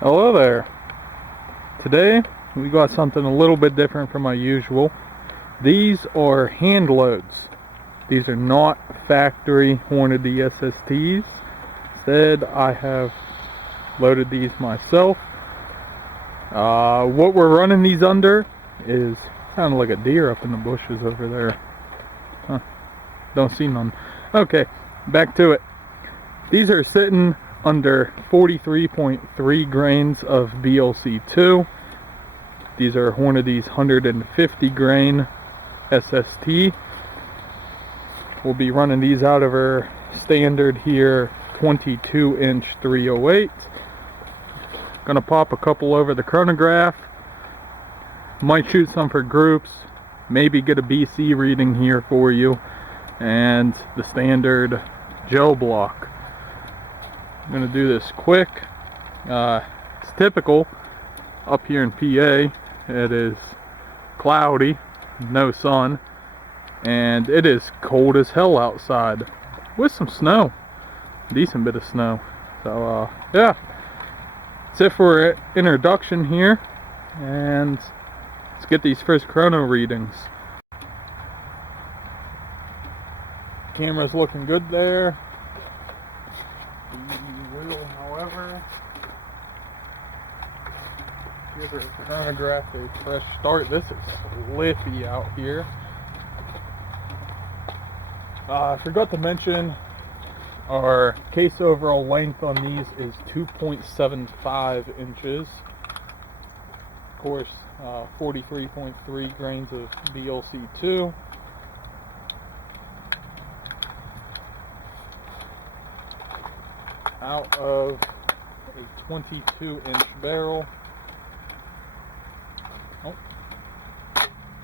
Hello there. Today we got something a little bit different from my usual. These are hand loads. These are not factory Hornady SSTs. Instead, I have loaded these myself. What we're running these under is kind of like a deer up in the bushes over there. Huh. Don't see none. Okay, back to it. These are sitting under 43.3 grains of BLC2. These are Hornady's 150 grain SST. We'll be running these out of our standard here 22-inch 308. Gonna pop a couple over the chronograph. Might shoot some for groups. Maybe get a BC reading here for you. And the standard gel block. I'm going to do this quick. It's typical up here in PA. It is cloudy, no sun, and it is cold as hell outside with some snow, decent bit of snow. So yeah, that's it for introduction here, and let's get these first chrono readings. Camera's looking good there. We will, however, give our chronograph a fresh start. This is slippy out here. I forgot to mention our case overall length on these is 2.75 inches. Of course, 43.3 grains of BLC2. Out of a 22-inch barrel. Oh,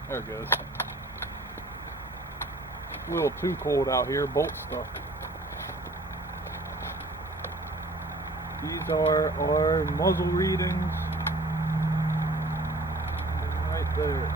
there it goes. A little too cold out here, bolt stuck. These are our muzzle readings. Right there.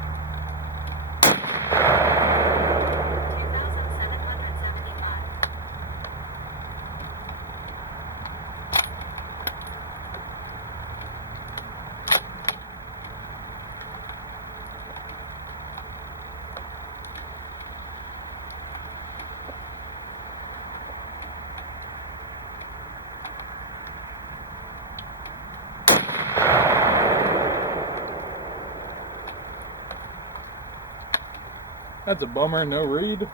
That's a bummer, no read.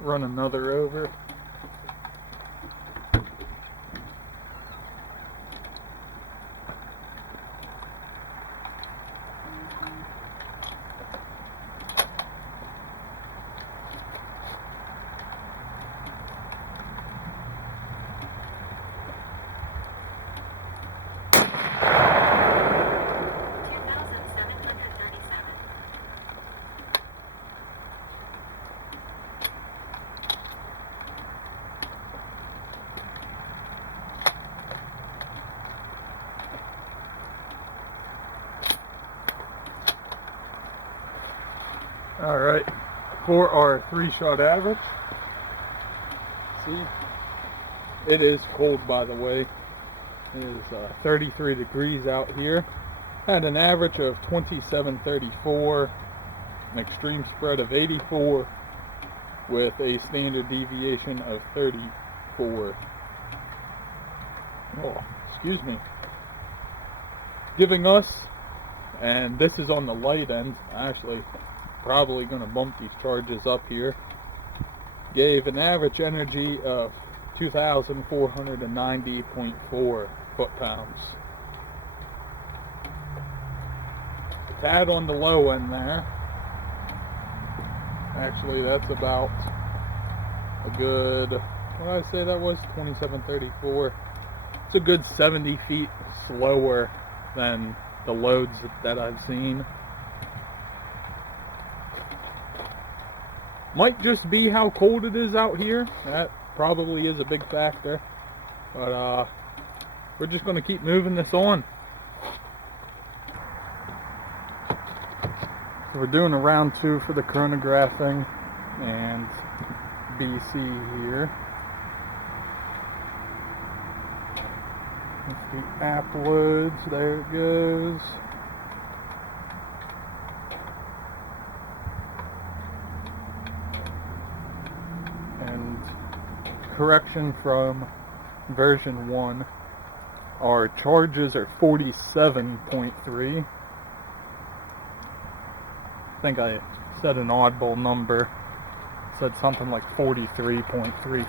Run another over. Alright, for our 3-shot average, see, it is cold, by the way. It is 33 degrees out here. Had an average of 27.34, an extreme spread of 84, with a standard deviation of 34. Oh, excuse me. Giving us, and this is on the light end, actually, probably going to bump these charges up here, gave an average energy of 2,490.4 foot-pounds. A tad on the low end there. Actually, that's about a good, what did I say that was? 2734. It's a good 70 feet slower than the loads that I've seen. Might just be how cold it is out here. That probably is a big factor. But we're just going to keep moving this on. So we're doing a round 2 for the chronographing and BC here. Let's do uploads. There it goes. And correction from version 1. Our charges are 47.3. I think I said an oddball number. Said something like 43.3.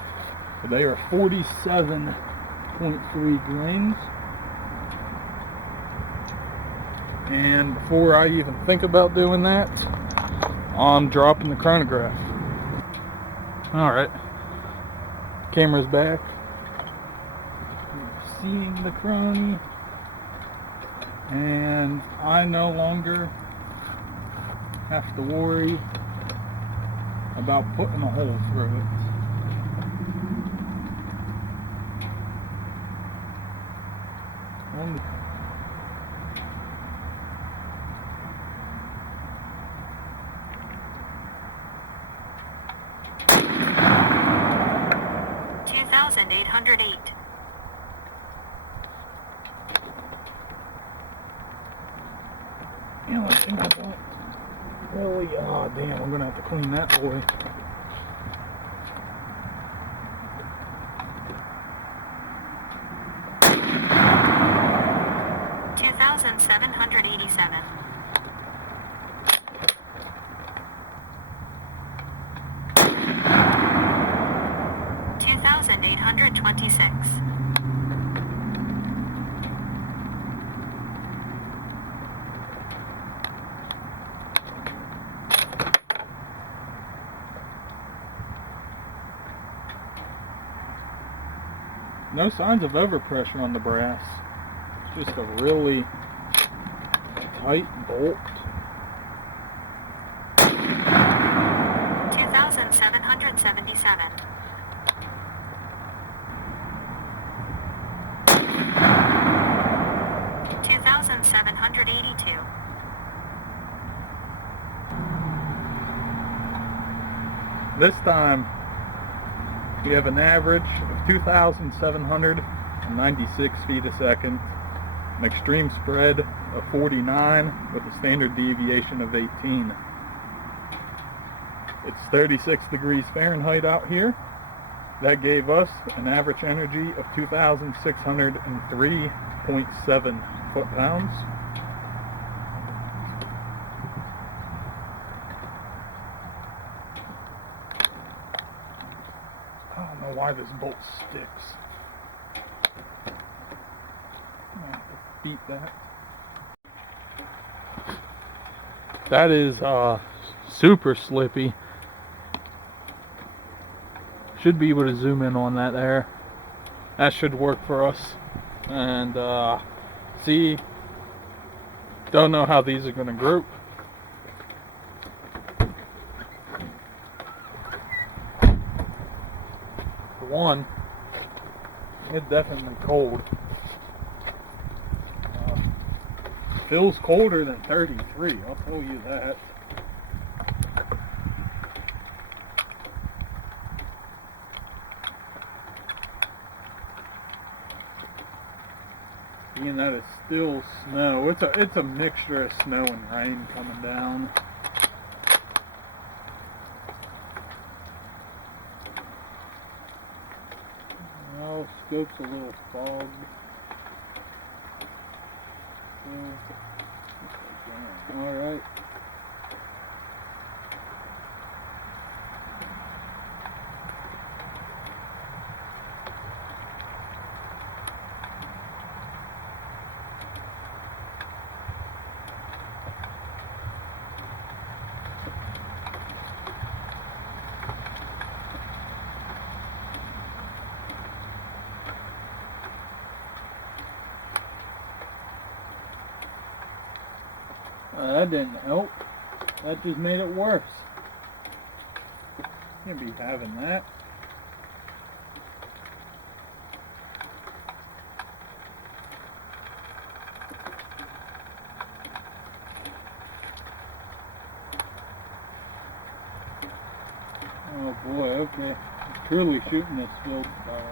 But they are 47.3 grains. And before I even think about doing that, I'm dropping the chronograph. Alright. Camera's back. Seeing the chrony. And I no longer have to worry about putting a hole through it. Only 2,808. Yeah, I think I don't really, oh damn, I'm gonna have to clean that boy. $2,787. $2,826. No signs of overpressure on the brass. It's just a really tight bolt. 2,777. $2,782. This time we have an average of 2,796 feet a second, an extreme spread of 49 with a standard deviation of 18. It's 36 degrees Fahrenheit out here. That gave us an average energy of 2,603.7 foot-pounds. I don't know why this bolt sticks. I'm gonna have to beat that. That is super slippy. Should be able to zoom in on that there. That should work for us. And see, don't know how these are going to group. For one, it's definitely cold. Feels colder than 33, I'll tell you that. Being that it's still snow, it's a mixture of snow and rain coming down. Well, scope's a little fogged. Alright. That didn't help. That just made it worse. Can't be having that. truly shooting this field dog.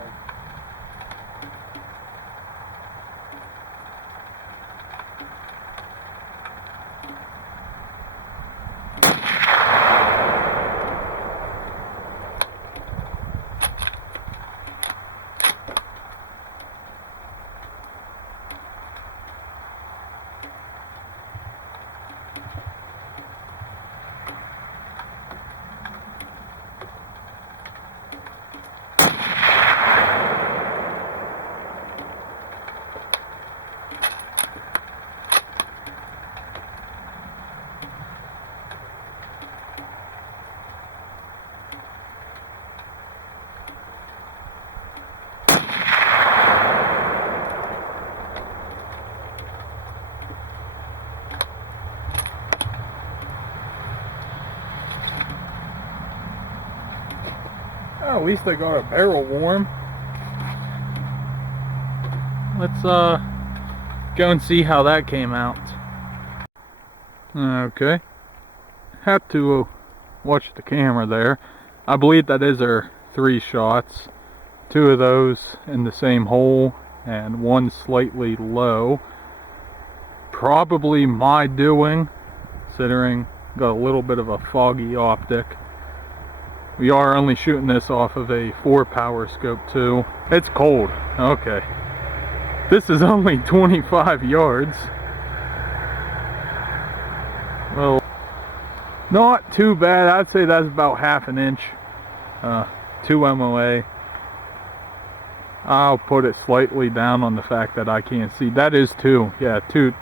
Oh, at least I got a barrel warm. Let's go and see how that came out. Okay. Had to watch the camera there. I believe that is our 3 shots. 2 of those in the same hole and 1 slightly low. Probably my doing, considering got a little bit of a foggy optic. We are only shooting this off of a 4-power scope too. It's cold. Okay. This is only 25 yards. Well, not too bad. I'd say that's about half an inch. 2 MOA. I'll put it slightly down on the fact that I can't see. That is 2. Yeah, 2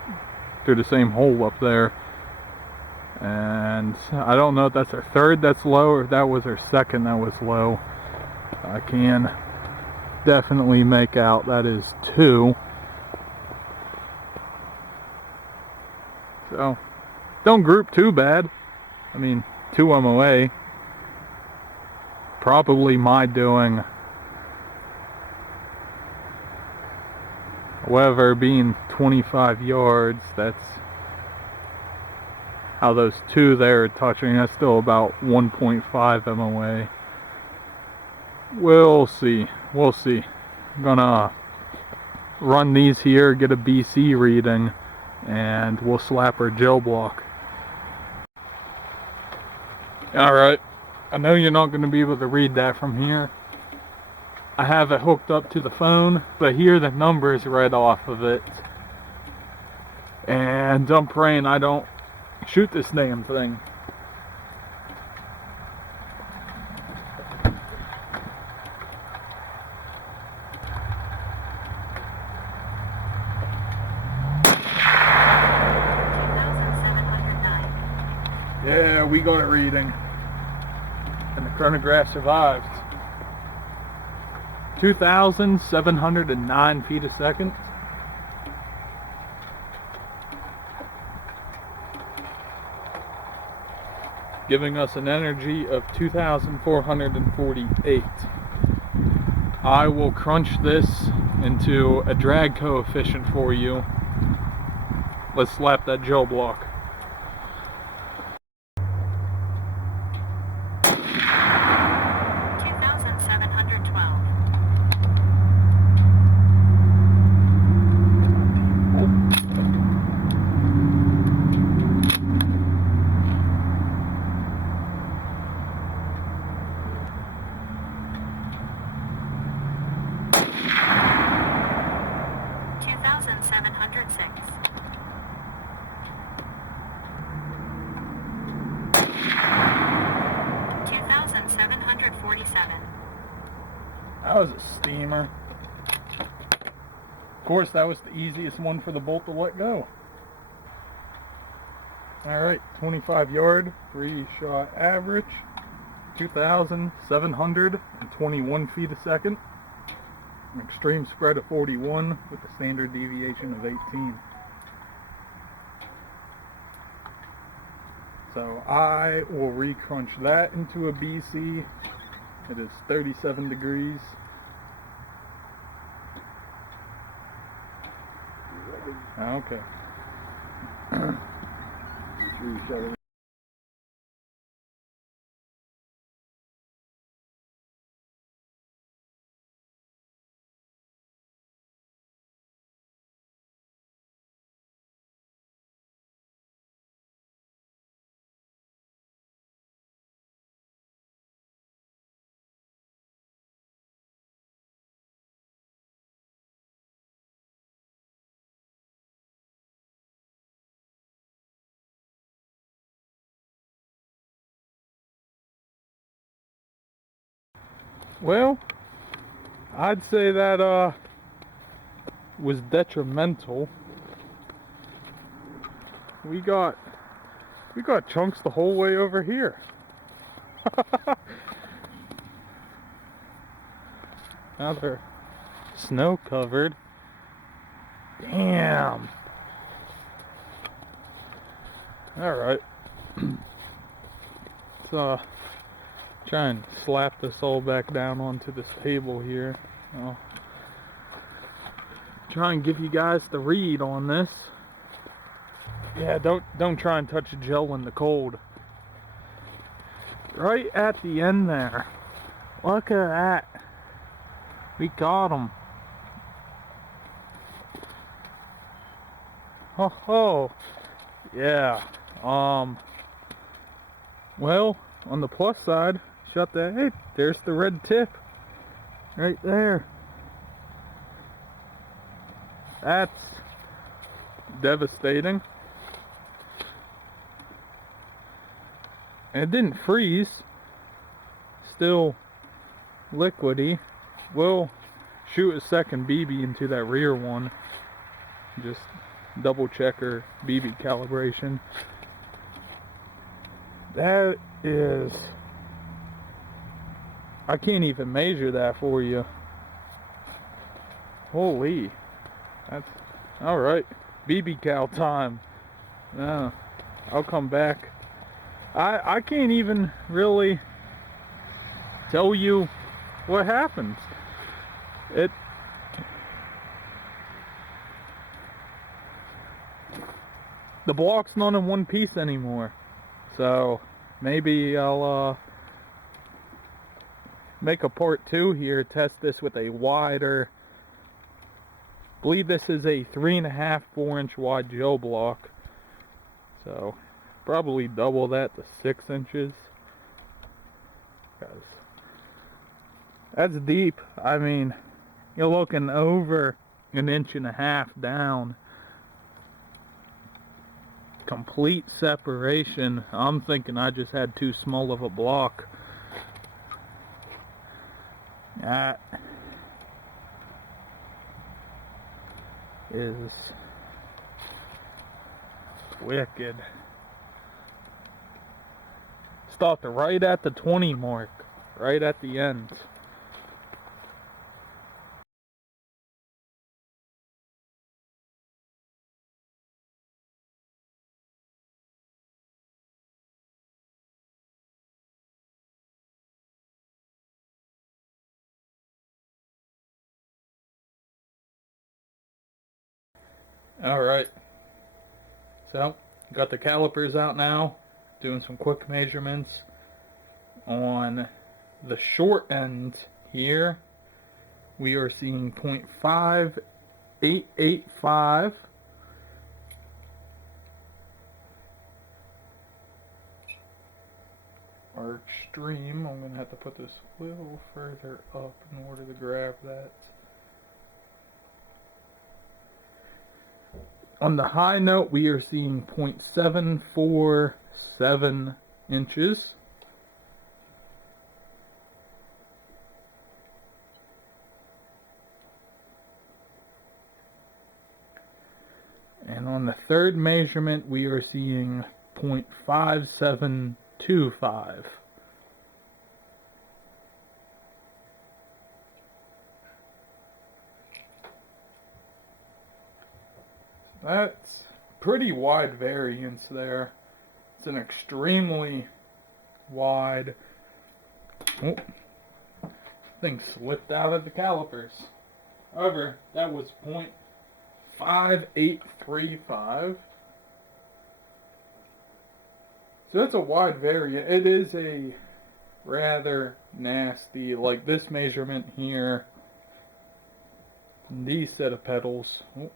through the same hole up there. And I don't know if that's our 3rd that's low or if that was our 2nd that was low. I can definitely make out that is 2. So don't group too bad. I mean, 2 MOA. Probably my doing. However, being 25 yards, that's how those 2 there are touching. That's still about 1.5 MOA. We'll see. We'll see. I'm gonna run these here, get a BC reading, and we'll slap our gel block. Alright. I know you're not going to be able to read that from here. I have it hooked up to the phone, but here the numbers right off of it. And I'm praying I don't shoot this damn thing. Yeah, we got it reading. And the chronograph survived. 2,709 feet a second. Giving us an energy of 2,448. I will crunch this into a drag coefficient for you. Let's slap that gel block. That was a steamer. Of course, that was the easiest one for the bolt to let go. Alright, 25 yard, 3 shot average, 2,721 feet a second. An extreme spread of 41 with a standard deviation of 18. So I will re-crunch that into a BC. It is 37 degrees. Okay. Well, I'd say that was detrimental. We got chunks the whole way over here. Now they're snow covered. Damn. Alright. So try and slap this all back down onto this table here. I'll try and give you guys the read on this. Yeah, don't try and touch gel in the cold. Right at the end there. Look at that. We got them. Oh, yeah. Well, on the plus side, shut that. Hey, there's the red tip. Right there. That's devastating. And it didn't freeze. Still liquidy. We'll shoot a second BB into that rear one. Just double check her BB calibration. That is... I can't even measure that for you. Holy. That's... Alright. BB cal time. I'll come back. I can't even really tell you what happens. The block's not in one piece anymore. So maybe I'll make a part 2 here, test this with a wider, I believe this is a 3.5 4-inch wide gel block. So probably double that to 6 inches. Because that's deep. I mean, you're looking over 1.5 inches down. Complete separation. I'm thinking I just had too small of a block. That is wicked. Stopped right at the 20 mark, right at the end. Alright, so got the calipers out now, doing some quick measurements. On the short end here, we are seeing 0.5885. Our extreme, I'm going to have to put this a little further up in order to grab that. On the high note, we are seeing 0.747 inches. And on the third measurement, we are seeing 0.5725. That's pretty wide variance there. It's an extremely wide... Oh, thing slipped out of the calipers. However, that was 0.5835. So that's a wide variance. It is a rather nasty, like this measurement here, these set of pedals. Oh,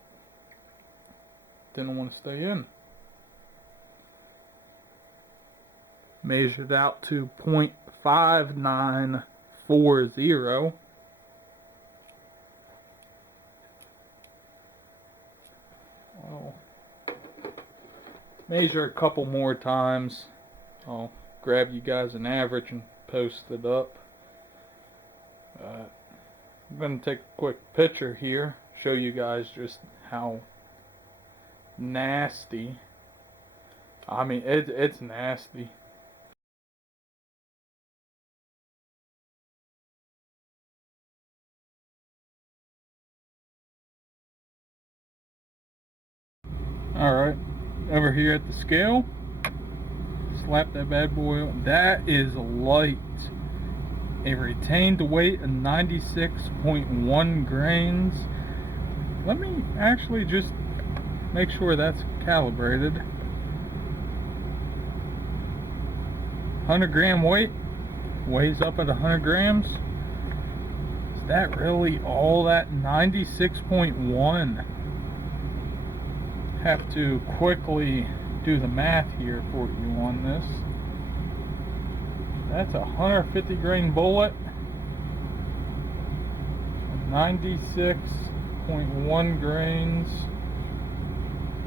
didn't want to stay in. Measured out to 0.5940. I'll measure a couple more times. I'll grab you guys an average and post it up. going to take a quick picture here, show you guys just how nasty. I mean, it's nasty. Alright, over here at the scale, slap that bad boy on. That is light. A retained weight of 96.1 grains. Let me actually just make sure that's calibrated. 100 gram weight, weighs up at 100 grams. Is that really all that? 96.1. Have to quickly do the math here for you on this. That's a 150 grain bullet. 96.1 grains.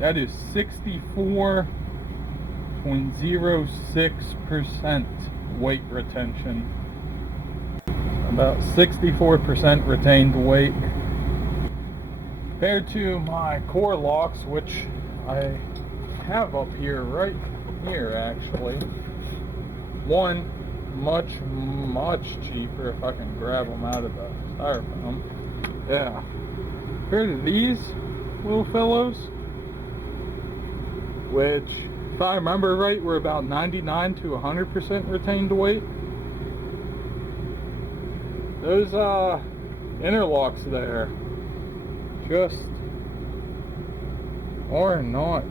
That is 64.06% weight retention. About 64% retained weight. Compared to my core locks, which I have up here, right here actually. One, much cheaper if I can grab them out of the styrofoam. Yeah. Compared to these little fellows, which, if I remember right, were about 99 to 100% retained weight. Those interlocks there just are not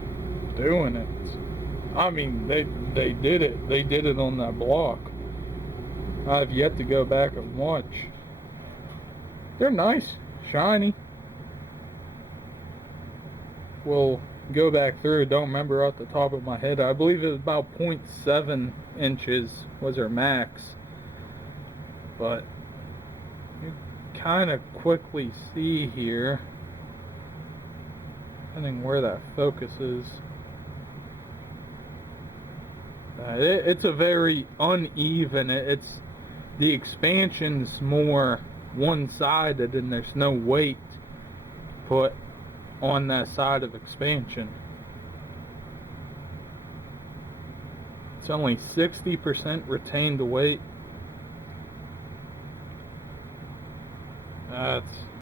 doing it. I mean, they did it. They did it on that block. I've yet to go back and watch. They're nice, shiny. We'll go back through. Don't remember off the top of my head. I believe it was about 0.7 inches was her max. But you kind of quickly see here, depending where that focus is. It's a very uneven. It's the expansion's more one-sided, and there's no weight put on that side of expansion. It's only 60% retained weight. That's